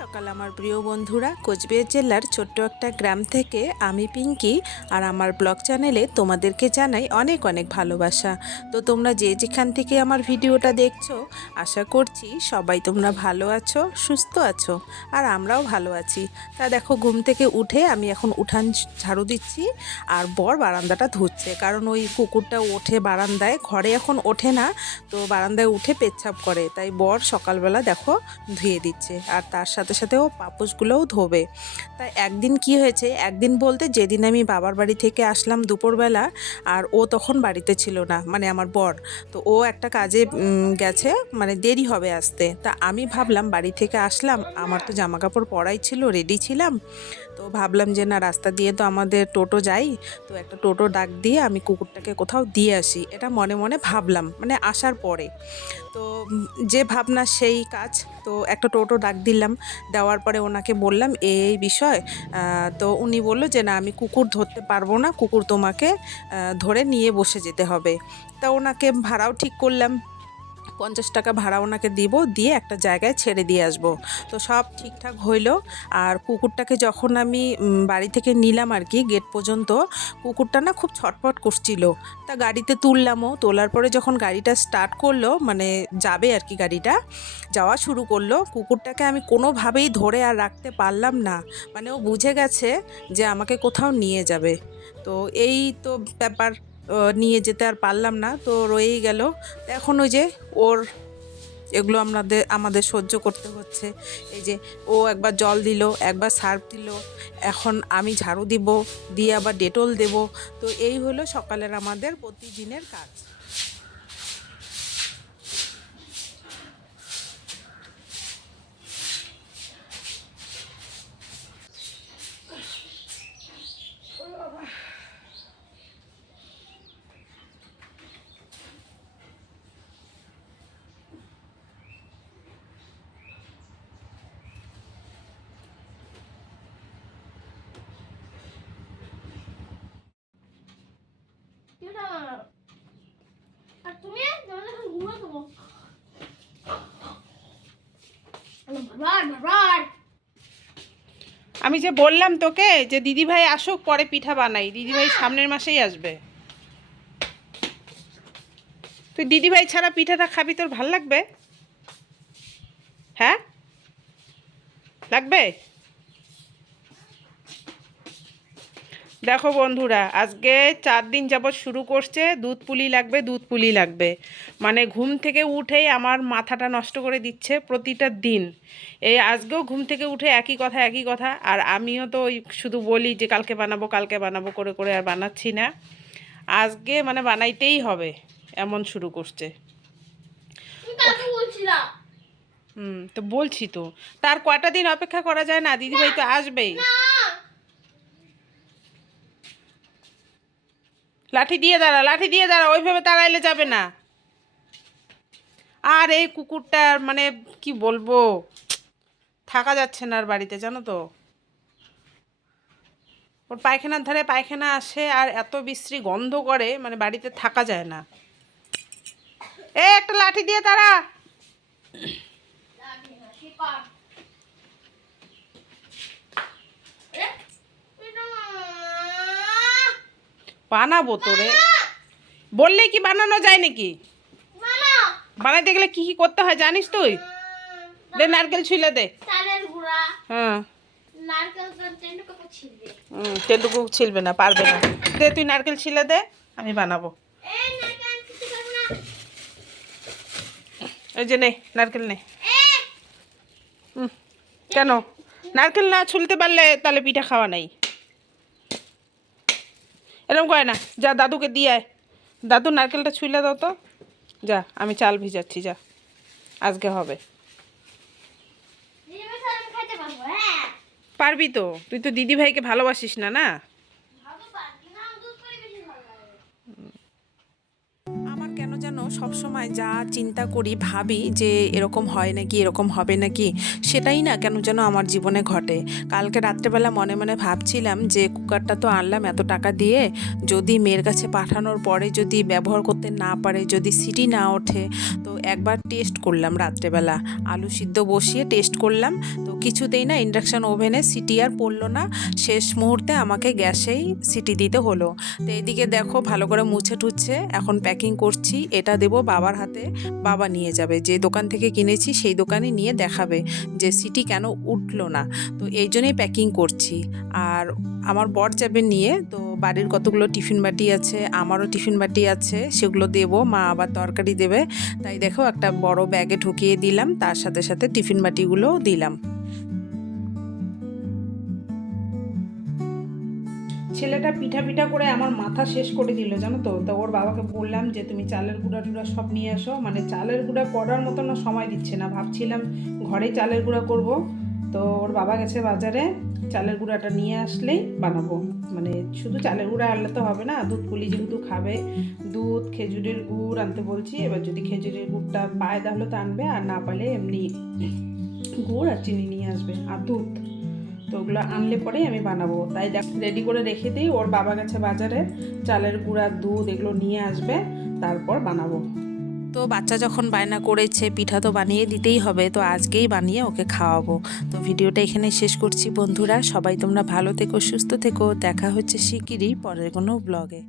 সকাল আমার প্রিয় বন্ধুরা, কোচবিহার জেলার ছোট্ট একটা গ্রাম থেকে আমি পিঙ্কি আর আমার ব্লগ চ্যানেলে তোমাদেরকে জানাই অনেক অনেক ভালোবাসা। তো তোমরা যে যেখান থেকে আমার ভিডিওটা দেখছো, আশা করছি সবাই তোমরা ভালো আছো, সুস্থ আছো, আর আমরাও ভালো আছি। তা দেখো, ঘুম থেকে উঠে আমি এখন উঠান ঝাড়ু দিচ্ছি আর বর বারান্দাটা ধুচ্ছে, কারণ ওই কুকুরটা ওঠে বারান্দায়, ঘরে এখন ওঠে না, তো বারান্দায় উঠে পেচ্ছাপ করে, তাই বর সকালবেলা দেখো ধুয়ে দিচ্ছে, আর তার সাথে সাথে ও পাপোশগুলোও ধোবে। তাই একদিন কি হয়েছে, একদিন বলতে যেদিন আমি বাবার বাড়ি থেকে আসলাম দুপুরবেলা, আর ও তখন বাড়িতে ছিল না, মানে আমার বর, তো ও একটা কাজে গেছে, মানে দেরি হবে আসতে। তা আমি ভাবলাম বাড়ি থেকে আসলাম, আমার তো জামা কাপড় পরাই ছিল, রেডি ছিলাম, তো ভাবলাম যে না, রাস্তা দিয়ে তো আমাদের টোটো যাই, তো একটা টোটো ডাক দিয়ে আমি কুকুরটাকে কোথাও দিয়ে আসি, এটা মনে মনে ভাবলাম, মানে আসার পরে। তো যে ভাবনা সেই কাজ, তো একটা টোটো ডাক দিলাম, দেওয়ার পরে ওনাকে বললাম এই বিষয়। তো উনি বললো যে না, আমি কুকুর ধরতে পারবো না, কুকুর তোমাকে ধরে নিয়ে বসে যেতে হবে। তা ওনাকে ভাড়াও ঠিক করলাম, 50 টাকা ভাড়া ওনাকে দিব, দিয়ে একটা জায়গায় ছেড়ে দিয়ে আসবো। তো সব ঠিকঠাক হইলো। আর কুকুরটাকে যখন আমি বাড়ি থেকে নিলাম আর কি, গেট পর্যন্ত, কুকুরটা না খুব ছটফট করছিল। তা গাড়িতে তুললামও, তোলার পরে যখন গাড়িটা স্টার্ট করলো, মানে যাবে আর কি, গাড়িটা যাওয়া শুরু করলো, কুকুরটাকে আমি কোনোভাবেই ধরে আর রাখতে পারলাম না। মানে ও বুঝে গেছে যে আমাকে কোথাও নিয়ে যাবে। তো এই তো ব্যাপার, নিয়ে যেতে আর পারলাম না, তো রয়েই গেল। তো এখন ওই যে ওর এগুলো আমাদের সহ্য করতে হচ্ছে। এই যে ও একবার জল দিল, একবার সার্ফ দিল, এখন আমি ঝাড়ু দিব, দিয়ে আবার ডেটল দেব। তো এই হলো সকালের আমাদের প্রতিদিনের কাজ। আর তুমি তোমাদের এখন ঘুমা দেবো বাবার। আমি যে বললাম তোকে যে দিদিভাই আসুক, পরে পিঠা বানাই, দিদিভাই সামনের মাসেই আসবে। তুই দিদিভাই ছাড়া পিঠাটা খাবি, তোর ভাল লাগবে? হ্যাঁ, লাগবে। দেখো বন্ধুরা, আজকে 4 দিন যাবৎ শুরু করছে দুধ পুলি লাগবে, দুধ পুলি লাগবে, মানে ঘুম থেকে উঠেই আমার মাথাটা নষ্ট করে দিচ্ছে প্রতিটা দিন। এই আজকেও ঘুম থেকে উঠে একই কথা একই কথা, আর আমিও তো ওই শুধু বলি যে কালকে বানাবো কালকে বানাবো করে করে আর বানাচ্ছি না। আজকে মানে বানাইতেই হবে, এমন শুরু করছে। তো বলছি তো, তার কয়টা দিন অপেক্ষা করা যায় না? দিদিভাই তো আসবেই। লাঠি দিয়ে দাঁড়া, লাঠি দিয়ে দাঁড়া, ওইভাবে দাঁড়াইলে যাবে না। আর এই কুকুরটার মানে কি বলবো, থাকা যাচ্ছে না আর বাড়িতে, জানো তো। ওর পায়খানার ধারে পায়খানা আসে, আর এত বিশ্রী গন্ধ করে, মানে বাড়িতে থাকা যায় না। একটা লাঠি দিয়ে দাঁড়া। বানাবো তোরে, বললে কি বানানো যায় নাকি? বানাইতে গেলে কি কি করতে হয় জানিস তুই? দে, নারকেল ছুলে দে। হ্যাঁ, তেলটুকু ছিলবে না, পারবে না। দে, তুই নারকেল ছিলে দে, আমি বানাবো। ওই যে নে, নারকেল নে। কেন নারকেল না ছুলতে পারলে তাহলে পিঠা খাওয়া নাই? এরকম করে না, যা দাদুকে দিয়ে আয়। দাদু নারকেলটা ছুলে দাও তো। যা, আমি চাল ভিজাচ্ছি, যা, আজকে হবে। পারবি তো, তুই তো দিদি ভাইকে ভালোবাসিস না, না? আমার কেন যেন সবসময় যা চিন্তা করি, ভাবি যে এরকম হয় নাকি, এরকম হবে নাকি, সেটাই না কেন যেন আমার জীবনে ঘটে। কালকে রাত্রেবেলা মনে মনে ভাবছিলাম যে কুকারটা তো আনলাম এত টাকা দিয়ে, যদি মেয়ের কাছে পাঠানোর পরে যদি ব্যবহার করতে না পারে, যদি সিটি না ওঠে, তো একবার টেস্ট করলাম রাত্রেবেলা, আলু সিদ্ধ বসিয়ে টেস্ট করলাম, তো কিছুতেই না ইন্ডাকশান ওভেনে সিটি আর পড়লো না। শেষ মুহূর্তে আমাকে গ্যাসেই সিটি দিতে হলো। তো এদিকে দেখো ভালো করে মুছে টুচ্ছে এখন প্যাকিং করছি। এটা দেবো বাবার হাতে, বাবা নিয়ে যাবে, যে দোকান থেকে কিনেছি সেই দোকানে নিয়ে দেখাবে যে সিটি কেন উঠলো না। তো এই জন্যই প্যাকিং করছি। আর আমার বর যাবে নিয়ে, তো বাড়ির কতগুলো টিফিন বাটি আছে, আমারও টিফিন বাটি আছে, সেগুলো দেবো, মা আবার তরকারি দেবে। তাই দেখো একটা বড় ব্যাগে ঢুকিয়ে দিলাম, তার সাথে সাথে টিফিন বাটিগুলোও দিলাম। ছেলেটা পিঠা পিঠা করে আমার মাথা শেষ করে দিল, জানো তো। তো ওর বাবাকে বললাম যে তুমি চালের গুঁড়া টুড়া সব নিয়ে আসো, মানে চালের গুঁড়া করার মতো না সময় দিচ্ছে না। ভাবছিলাম ঘরেই চালের গুঁড়া করব, তো ওর বাবা গেছে বাজারে, চালের গুঁড়াটা নিয়ে আসলেই বানাবো। মানে শুধু চালের গুঁড়া আনলে তো হবে না, দুধ পুলি যেহেতু খাবে, দুধ খেজুরের গুড় আনতে বলছি। এবার যদি খেজুরের গুড়টা পায় তাহলে তো আনবে, আর না পাইলে এমনি গুড় আর চিনি নিয়ে আসবে আর দুধ। তো ওগুলো আনলে পরেই আমি বানাবো, তাই রেডি করে রেখে দিই। ওর বাবা গেছে বাজারে, চালের গুঁড়া দুধ এগুলো নিয়ে আসবে, তারপর বানাবো। তো বাচ্চা যখন বায়না করেছে পিঠা তো বানিয়ে দিতেই হবে, তো আজকেই বানিয়ে ওকে খাওয়াবো। তো ভিডিওটা এখানে শেষ করছি বন্ধুরা, সবাই তোমরা ভালো থেকো, সুস্থ থেকো, দেখা হচ্ছে শিগগিরই পরের কোনো ব্লগে।